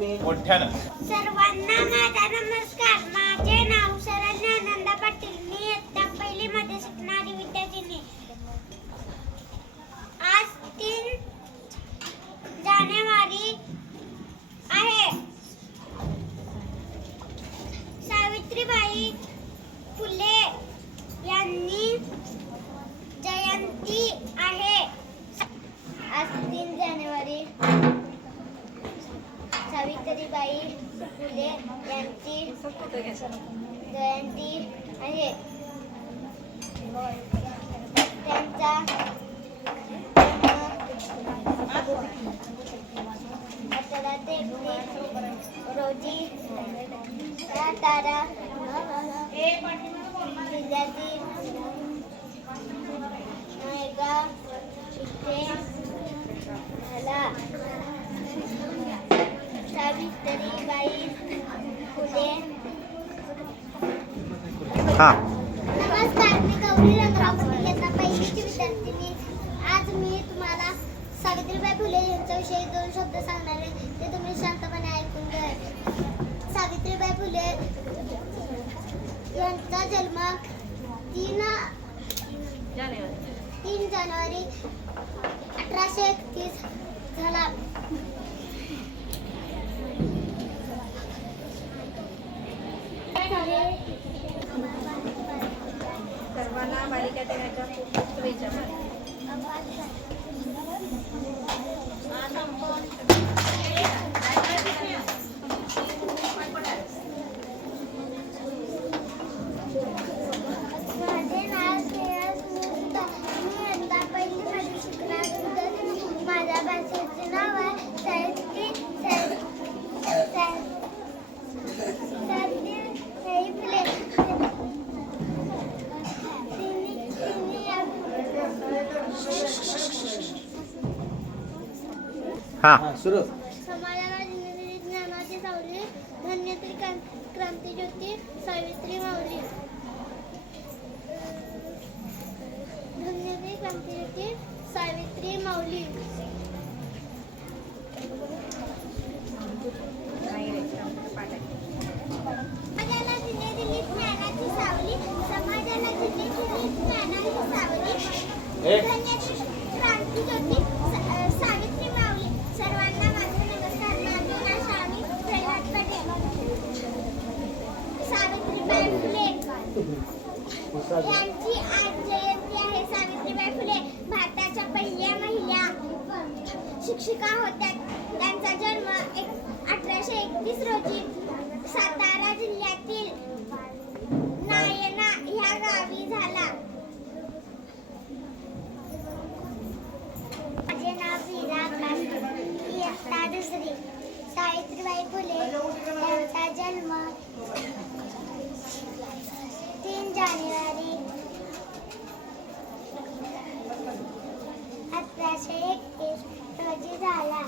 मोठ्यानं सर्वांना माझा नमस्कार. माझे नाव शरण्या नंदा पाटील. मी इयत्ता पहिलीमध्ये शिकणारी विद्यार्थिनी. आज 3 जानेवारी आहे. सावित्रीबाई फुले यांनी जयंती आहे. आज 3 जानेवारी सावित्रीबाई फुले यांची जयंती आहे. त्यांचा रोजी सातारा जिल्ह्यातील नायगाव इथे झाला. सावित्रीबाई फुले. नमस्कार, मी गौरी रंगराव पाटील इयत्ता पहिलीची विद्यार्थिनी. आज मी तुम्हाला सावित्रीबाई फुले यांच्याविषयी 2 शब्द सांगणार आहे. ते तुम्ही शांतपणे ऐकून घ्या. सावित्रीबाई फुले यांचा जन्म 3 जानेवारी 1831 झाला. सर्वांना बालिका दिनाच्या खूप खूप शुभेच्छा. माझे नाव श्रेया सुनीता. मी यंदा पहिलीमध्ये शिकणार विद्यार्थिनी. माझ्या भाषेचे नाव आहे सावित्रीबाई फुले. समाजाला ज्ञानाची सावली, धन्यत्री क्रांतीज्योती सावित्री माऊली. धन्यत्री क्रांतीज्योती सावित्री माऊली. समाजाला दिली ज्ञानाची सावली, समाजाला दिली ज्ञानाची सावली, धन्यत्री क्रांतीज्योती सावित्री माऊली. सर्वांना माझा नमस्कार. माझे नाव स्वामी प्रल्हाद पटेल. सावित्रीबाई फुले यांची आज जयंती आहे. सावित्रीबाई फुले भारताच्या पहिल्या महिला शिक्षिका होत्या. त्यांचा जन्म 1831 रोजी सातारा जिल्ह्यातील नायना ह्या गावी झाला. माझे नाव वीरा काशी. इयत्ता 2री. सावित्रीबाई फुले यांचा जन्म 3 जानेवारी 1831 रोजी झाला.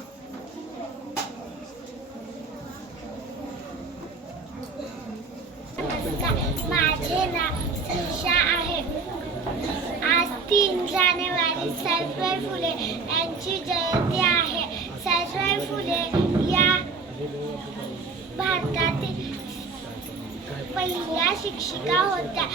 माझे नाव श्रीषा आहे. आज 3 जानेवारी सावित्रीबाई फुले यांची जयंती आहे. सावित्रीबाई फुले या भारतातील पहिल्या शिक्षिका होत्या.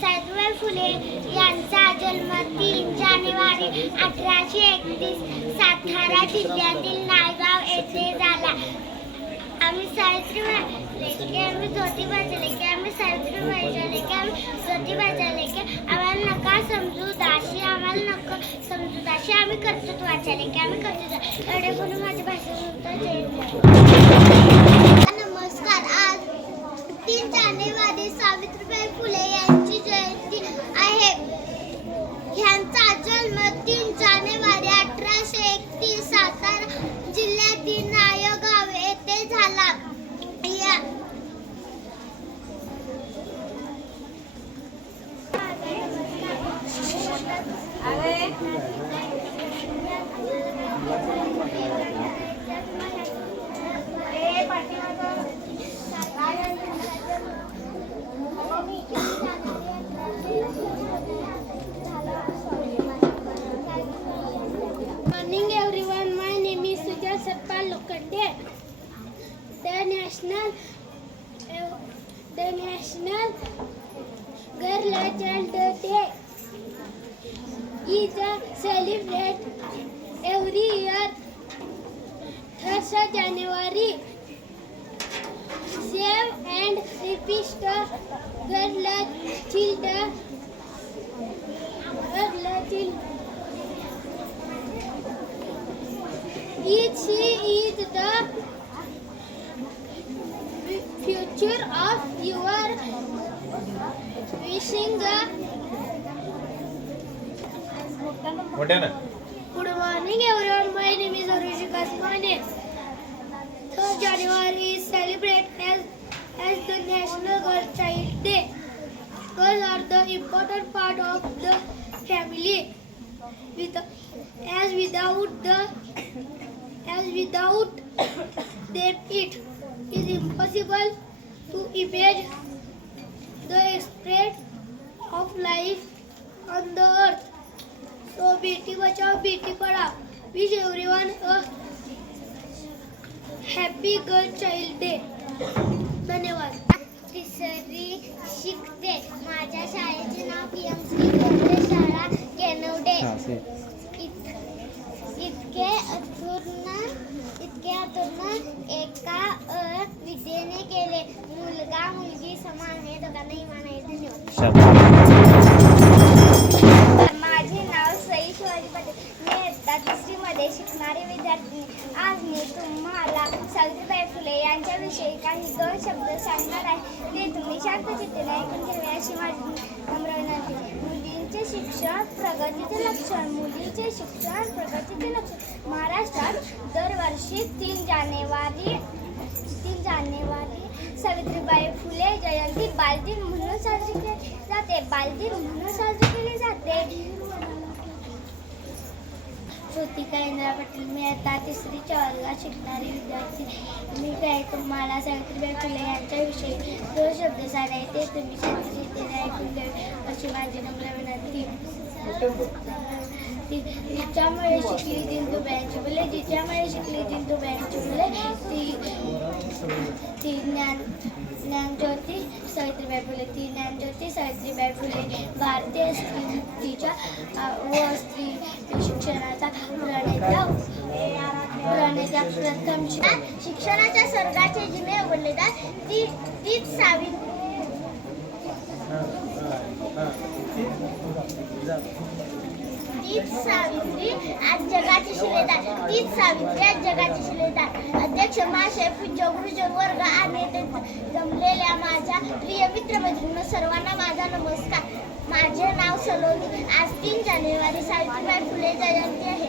सावित्रीबाई फुले यांचा जन्म 3 जानेवारी 1831 सातारा जिल्ह्यातील नायगाव येथे झाला. आम्ही सावित्रीबाई लेके, आम्ही ज्योतिबाच्या लेके, आम्ही सावित्रीबाईच्या लेके, आम्ही ज्योतिबाच्या लेके. आम्हाला नका समजू दाशी, आम्हाला नका समजू दाशी. आम्ही कर्तृत्वाच्या लेके, आम्ही कर्तृत्व. एवढे बोलून माझी भाषा नमस्कार. आज 3 जानेवारी सावित्रीबाई फुले यांची जयंती आहे. ह्यांचा जन्म 3 जानेवारी 1831 सातारा जिल्ह्यातील नायगाव येथे झाला. National Girl Child Day is celebrated every year 3rd January. Save and repeat the girl children. She is the future of your wishing the Good morning everyone, my name is Arushika Smane. 3rd January is celebrated as the National Girl Child Day. Girls are the important part of the family. Without them it is impossible to imagine the spread of life on the earth. So Beti Bachao Beti Padhao. Wish everyone a happy Girl Child Day. धन्यवाद. तिसरी शिकते. माझ्या शाळेचे नाव PMC Borde शाळा केनवडे. इतके अतुर्ण एका विद्येने केले. मुलगा मुलगी समान आहे. दोघांना इमान आहे. धन्यवाद. माझे नाव सई शिवाजी पाटील. मी इयत्ता 3री मध्ये शिकणारी विद्यार्थिनी. आज मी तुम्हाला सावित्रीबाई फुले यांच्याविषयी काही 2 शब्द सांगणार आहे. ते तुम्ही शांतचित्ताने ऐकून घ्यावे अशी माझी नम्र विनंती. मुलींचे शिक्षण प्रगतीचे लक्षण. मुलीचे शिक्षण प्रगतीचे लक्षण. महाराष्ट्रात दरवर्षी 3 जानेवारी सावित्रीबाई फुले जयंती बालदिन म्हणून साजरी केली जाते. श्रुतिका इंद्रा पाटील. मी आता 3रीच्या वर्गात शिकणारी विद्यार्थी. मी काय तुम्हाला सावित्रीबाई फुले यांच्याविषयी 2 शब्द सांगायचे. ते तुम्ही शांतचित्ताने ऐकून घ्यावे अशी माझी नम्र विनंती. जिच्यामुळे शिकली जिंतूबाईंची फुले. जिच्यामुळे शिकली जिंतूबाईंची फुले. ती ज्ञानज्योती सावित्रीबाई फुले. ती ज्ञानज्योती सावित्रीबाई फुले भारतीय स्त्रीच्या व स्त्री शिक्षणाचा प्रणेत्या प्रथम शिक्षणाच्या स्वर्गाचे जिने उघडले तीच सावित्री आज जगाची शिलेदार. अध्यक्ष महाशय, पूज्य गुरुजन वर्ग आणि जमलेल्या माझ्या प्रिय मित्रमैत्रिणींनो, सर्वांना माझा नमस्कार. माझे नाव सलोनी. आज 3 जानेवारी सावित्रीबाई फुले जयंती आहे.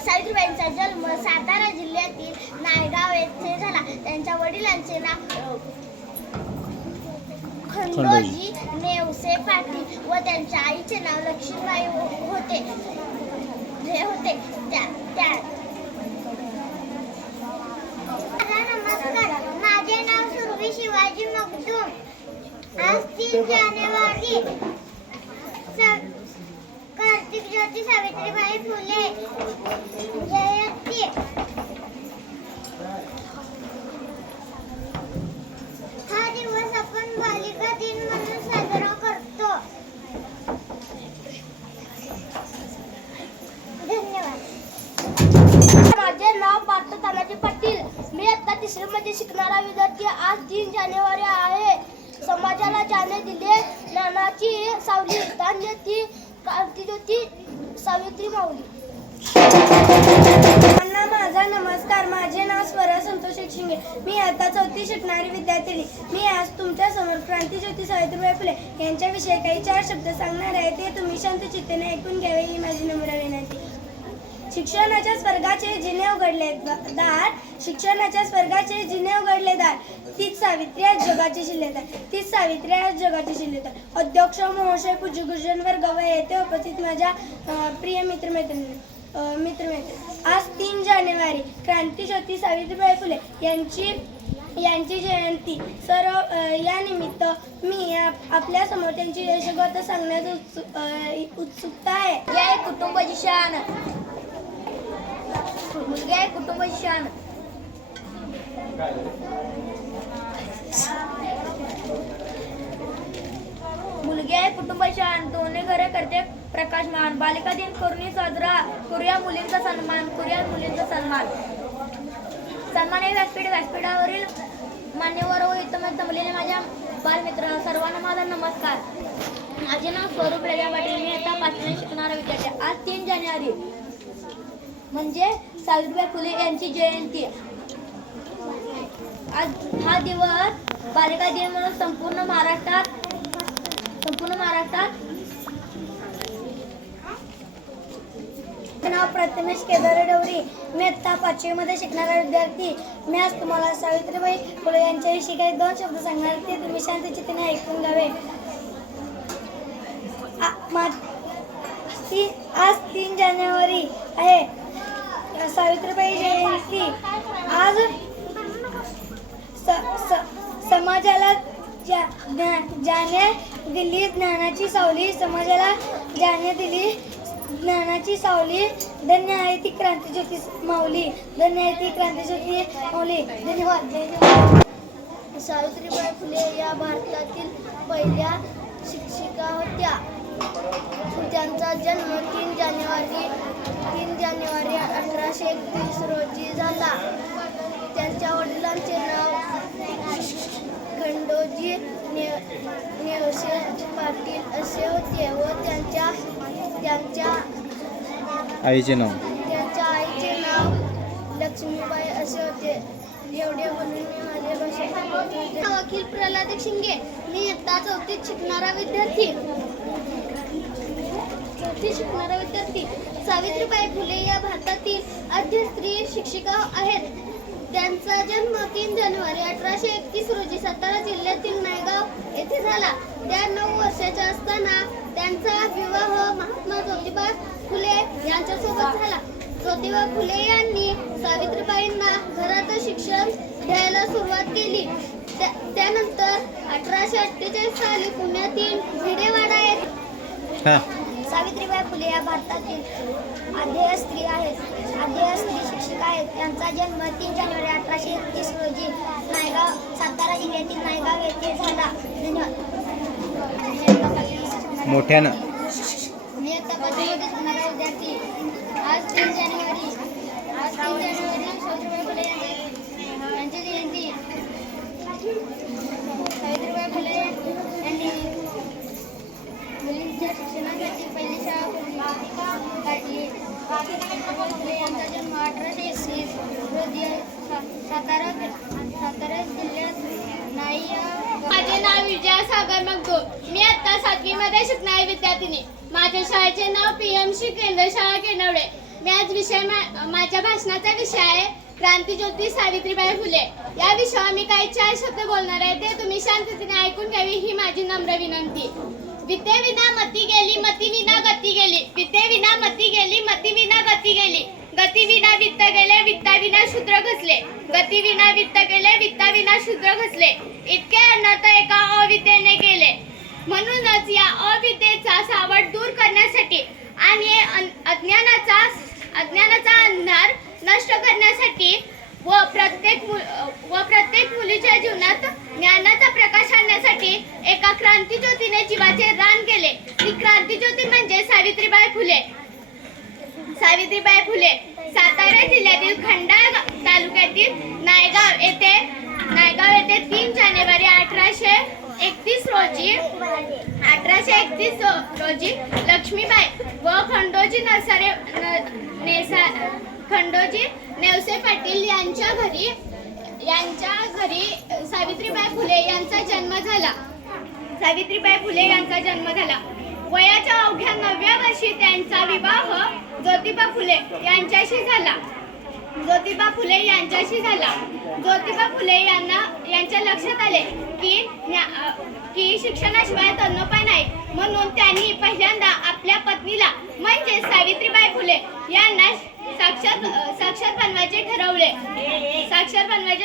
सावित्रीबाईंचा जन्म सातारा जिल्ह्यातील नायगाव येथे झाला. त्यांच्या वडिलांचे नाव खंडोजी नेवसे पाटील व त्यांच्या आईचे नाव लक्ष्मीबाई होते. नमस्कार, माझे नाव सुरभी शिवाजी मगदूम. आज 3 जानेवारी कार्तिक ज्योती सावित्रीबाई फुले जयंती. हा दिवस आपण बालिका दिन म्हणून साजरा करतो. धन्यवाद. माझे नाव पार्थ तानाजी पाटील. मी आता 3री मध्ये शिकणारा विद्यार्थी. आज 3 जानेवारी आहे. समाजाला ज्याने दिले ज्ञानाची सावली, धान्य ती क्रांतिज्योती सावित्री माऊली. माझा नमस्कार. माझे नाव स्वरा संतोष शिंगे. मी आता 4थी शिकणारी विद्यार्थिनी. मी आज तुमच्या समोर क्रांतिज्योती सावित्रीबाई फुले यांच्याविषयी काही 4 शब्द सांगणार आहे. ते तुम्ही शांतचित्ताने ऐकून घ्यावे ही माझी नम्र विनंती. शिक्षणाच्या स्वर्गाचे जिने उघडले दार. शिक्षणाच्या स्वर्गाचे जिने उघडले दार. तीच सावित्री आज जगाची जगाची शिलेदार. अध्यक्ष महोदय, पूज्य गुरुजन वर्ग व येथे उपस्थित माझ्या प्रिय मित्रमैत्रिणी. आज 3 जानेवारी क्रांतिज्योती सावित्रीबाई फुले यांची जयंती. या निमित्त मी आपल्या समोर त्यांची यशोगाथा सांगण्याची उत्सुकता आहे. जय कुटुंबाची शान. मुलगी आहे कुटुंबाची शान. मुलगी आहे कुटुंबाची आण, दोन्ही घरे करते प्रकाशमान. बालिका दिन करून साजरा करूया मुलींचा सन्मान, करूया मुलींचा सन्मान. सन्मान हे व्यासपीठावरील मान्यवर व इथं जमलेले माझ्या बालमित्र सर्वांना माझा नमस्कार. माझे नाव स्वरूप रेजा पाटील. मी आता 5वी शिकणारा विद्यार्थी. आज 3 जानेवारी म्हणजे सावित्रीबाई फुले यांची जयंती. आज हा दिवस बालिका दिन म्हणून संपूर्ण महाराष्ट्रात नाव प्रथमेश केदार डवरी. मी आता 5वी मध्ये शिकणारा विद्यार्थी. मी आज तुम्हाला सावित्रीबाई फुले यांच्याविषयी काही 2 शब्द सांगणार, ते तुम्ही शांत चित्ताने ऐकून घ्यावे. आज 3 जानेवारी आहे सावित्रीबाई जयंती. आज समाजाला ज्याने दिली ज्ञानाची सावली, समाजाला ज्याने दिली ज्ञानाची सावली, धन्य आहे ती क्रांतिज्योती माऊली, धन्य आहे ती क्रांतिज्योती माऊली. धन्यवाद. सावित्रीबाई फुले या भारतातील पहिल्या शिक्षिका होत्या. त्यांचा जन्म 3 जानेवारी 1831 रोजी झाला. त्यांच्या वडिलांचे नाव खंडोजी नेवसे पाटील असे होते व त्यांच्या आईचे नाव लक्ष्मीबाई असे होते. एवढे बोलून मी माझ्या भाषेत वकील प्रल्हाद शिंगे. मी इयत्ता 4थीत शिकणारा विद्यार्थी. सावित्रीबाई फुले या भारतातील आद्य स्त्री शिक्षिका आहेत. त्यांचा जन्म 3 जानेवारी 1831 रोजी सातारा जिल्ह्यातील नायगाव येथे झाला. त्या 9 वर्षाच्या असताना त्यांचा विवाह महात्मा ज्योतिबा फुले यांच्यासोबत झाला. ज्योतिबा फुले यांनी सावित्रीबाईंना घरातच शिक्षण द्यायला सुरुवात केली. त्यानंतर 1848 साली पुण्यातील भिडेवाडा येथे सावित्रीबाई फुले या भारतातील आद्य स्त्री शिक्षिका आहेत. त्यांचा जन्म 3 जानेवारी 1831 रोजी सातारा जिल्ह्यातील नायगाव येथे झाला. धन्यवाद. मोठ्यानं मी आता 5वी मध्ये शिकणारा विद्यार्थी. आज 3 जानेवारी सावित्रीबाई फुले यांची जयंती. सावित्रीबाई फुले यांनी मुलींच्या शिक्षणासाठी पहिली शाळा काढली. फुले यांचा जन्म 1830 रोजी सातारा जिल्ह्यात माझे नाव विजया सागर मगदूम. मी आता 7वी मध्ये शिकणारी विद्यार्थिनी. माझ्या शाळेचे नाव PMC केंद्र शाळा केनवडे. मी आज माझ्या भाषणाचा विषय आहे क्रांतिज्योती सावित्रीबाई फुले. या विषयावर मी काही 4 शब्द बोलणार आहे, ते तुम्ही शांततेने ऐकून घ्यावी ही माझी नम्र विनंती. विद्येविना मती गेली, मतीविना गती गेली. विद्येविना मती गेली, मतीविना गती गेली. गतीविना वित्त गेले, वित्ताविना शूद्र घसले. गतीविना वित्त गेले, वित्ताविना शूद्र घसले. इतके अनर्थ एका अविद्येने केले. म्हणूनच या अविद्येचा सावट दूर करण्यासाठी आणि अज्ञानाचा अंधार नष्ट करण्यासाठी व प्रत्येक मुलीच्या जीवनात ज्ञानाचा प्रकाश आणण्यासाठी एका क्रांतिज्योतीने जीवाचे दान केले. ती क्रांतिज्योती म्हणजे सावित्रीबाई फुले. सातारा जिल्ह्यातील खंडाळा तालुक्यातील नायगाव येथे 3 जानेवारी 1831 रोजी लक्ष्मीबाई व खंडोजी नेवसे पाटील यांच्या घरी सावित्रीबाई फुले यांचा जन्म झाला. वयाच्या अवघ्या 9व्या वर्षी त्यांचा विवाह ज्योतिबा फुले यांच्याशी झाला. ज्योतिबा फुले यांच्या लक्षात आले की शिक्षणाशिवाय तरणोपाय नाही. म्हणून त्यांनी पहिल्यांदा आपल्या पत्नीला म्हणजे सावित्रीबाई फुले यांना साक्षर बनवायचे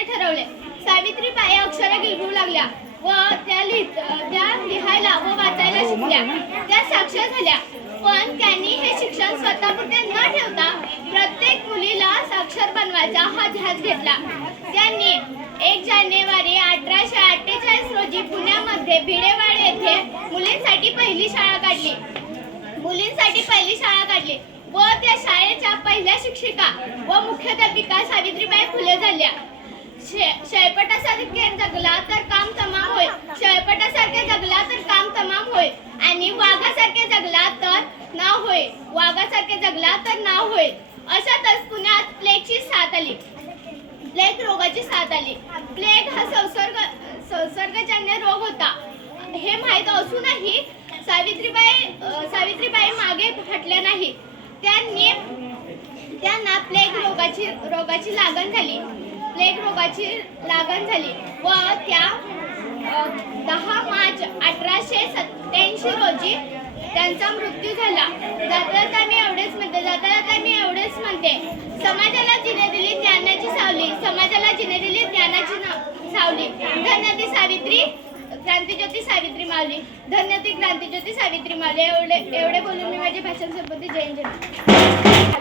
ठरवले. सावित्रीबाई अक्षर गिरवू लागल्या व त्या लिहायला व वाचायला शिकल्या. त्या साक्षर झाल्या. पण त्यांनी हे शिक्षण स्वतःपुरते न ठेवता प्रत्येक मुलीला साक्षर बनवायचा हा ध्यास घेतला. त्यांनी जानेवारी 1848 रोजी पुण्यामध्ये भिडेवाड येथे मुलींसाठी पहिली शाळा काढली व त्या शाळेच्या पहिल्या शिक्षिका व मुख्याध्यापिका सावित्रीबाई फुले झाल्या. शेळपटासारखे जगला तर काम तमाम होय आणि वाघासारखे जगला तर नाव होय. अशातच पुण्यात प्लेग रोगाची साथ आली. प्लेग हा संसर्गजन्य रोग होता हे माहीत असूनही सावित्रीबाई मागे हटल्या नाही. त्यांना प्लेग रोगाची लागण झाली व त्या 10 मार्च 1887 रोजी त्यांचा मृत्यू झाला. जाता मी एवढेच म्हणते समाजाला जिने दिली ज्ञानाची सावली. धन्यती सावित्री क्रांतीज्योती सावित्री माऊली. एवढे बोलून मी माझे भाषण संपत्ती. जय हिंद.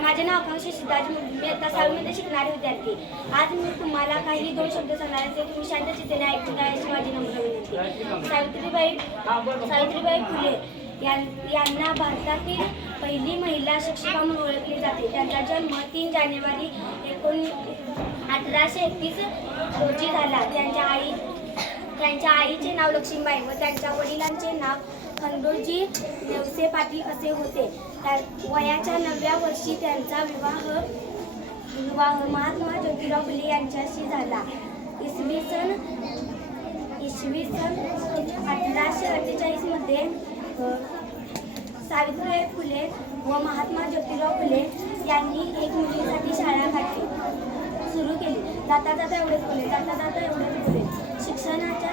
माझे नाव आकांक्षा सिद्धार्थ मुंडे. मी आता 6वी मध्ये शिकणारे विद्यार्थी. आज मी तुम्हाला काही 2 शब्द सांगणार आहे, ते तुम्ही शांत चित्ताने ऐकून घ्यायची माझी नम्र विनंती. सावित्रीबाई फुले यांना भारतातील पहिली महिला शिक्षिका म्हणून ओळखली जाते. त्यांचा जन्म 3 जानेवारी 1831 रोजी झाला. त्यांच्या आईचे नाव लक्ष्मीबाई व त्यांच्या वडिलांचे नाव खंडोजी नेवसे पाटील असे होते. वयाच्या 9व्या वर्षी त्यांचा विवाह महात्मा ज्योतिराव फुले यांच्याशी झाला. इसवी सन 1848 मध्ये सावित्रीबाई फुले व महात्मा ज्योतिराव फुले यांनी एक मुलींसाठी शाळा सुरू केली. जाता एवढेच बोले. शिक्षणाच्या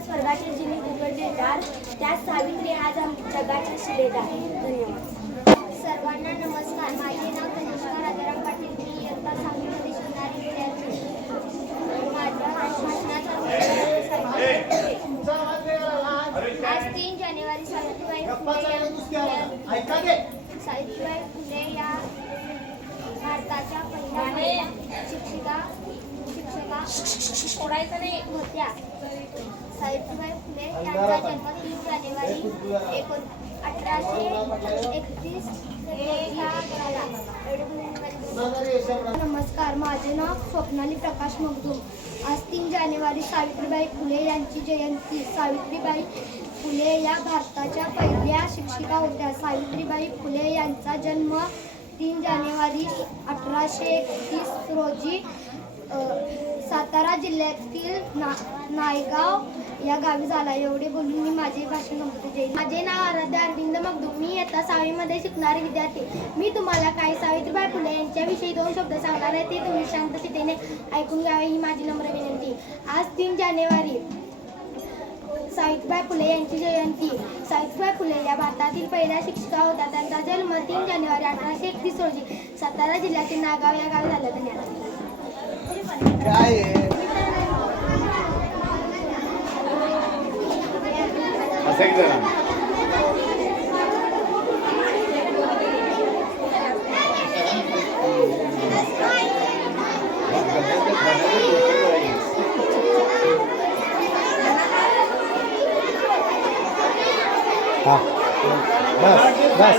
स्वर्गाचे जिने उघडलेदार त्याच सावित्री आज जगाच्या शिलेदार. धन्यवाद. सर्वांना नमस्कार. माझे नाव तनिष्का राजाराम पाटील. मी इयत्ता 6वी मध्ये शिकणारी विद्यार्थी. माझ्या भाषणाचा आज 3 जानेवारी सावित्रीबाई फुले या भारताच्या पहिल्या शिक्षिका होत्या. सावित्रीबाई फुले यांचा जन्म 3 जानेवारी 1831 या झाला. नमस्कार. माझे नाव स्वप्नाली प्रकाश मगदूम. आज 3 जानेवारी सावित्रीबाई फुले यांची जयंती. सावित्रीबाई फुले या भारताच्या पहिल्या शिक्षिका होत्या. सावित्रीबाई फुले यांचा जन्म 3 जानेवारी 1831 रोजी सातारा जिल्ह्यातील नायगाव या गावी झाला. एवढे बोलून मी माझे भाषण संपवते. माझे नाव आराध्या अरविंद मगदूम. मी इयत्ता 6वी मध्ये शिकणारे विद्यार्थी. मी तुम्हाला काही सावित्रीबाई फुले यांच्याविषयी 2 शब्द सांगणार आहे, ते तुम्ही शांततेने ऐकून घ्यावे ही माझी नम्र विनंती. आज 3 जानेवारी सावित्रीबाई फुले यांची जयंती. सावित्रीबाई फुले या भारतातील पहिल्या शिक्षिका होत्या. त्यांचा जन्म 3 जानेवारी 1831 रोजी सातारा जिल्ह्यातील नागाव या गावी झाला. धन्यवाद. बस